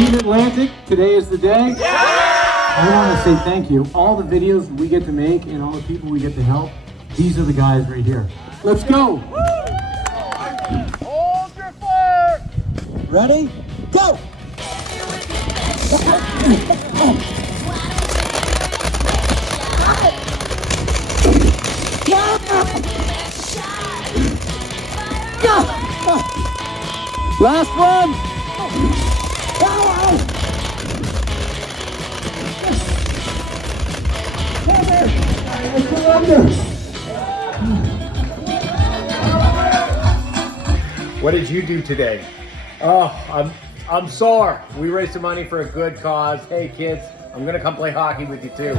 Team Atlantic, today is the day. I want to say thank you. All the videos we get to make and all the people we get to help, these are the guys right here. Let's go. Hold your fire. Ready? Go! Last one! What did you do today? Oh, I'm sore. We raised some money for a good cause. Hey kids, I'm gonna come play hockey with you too.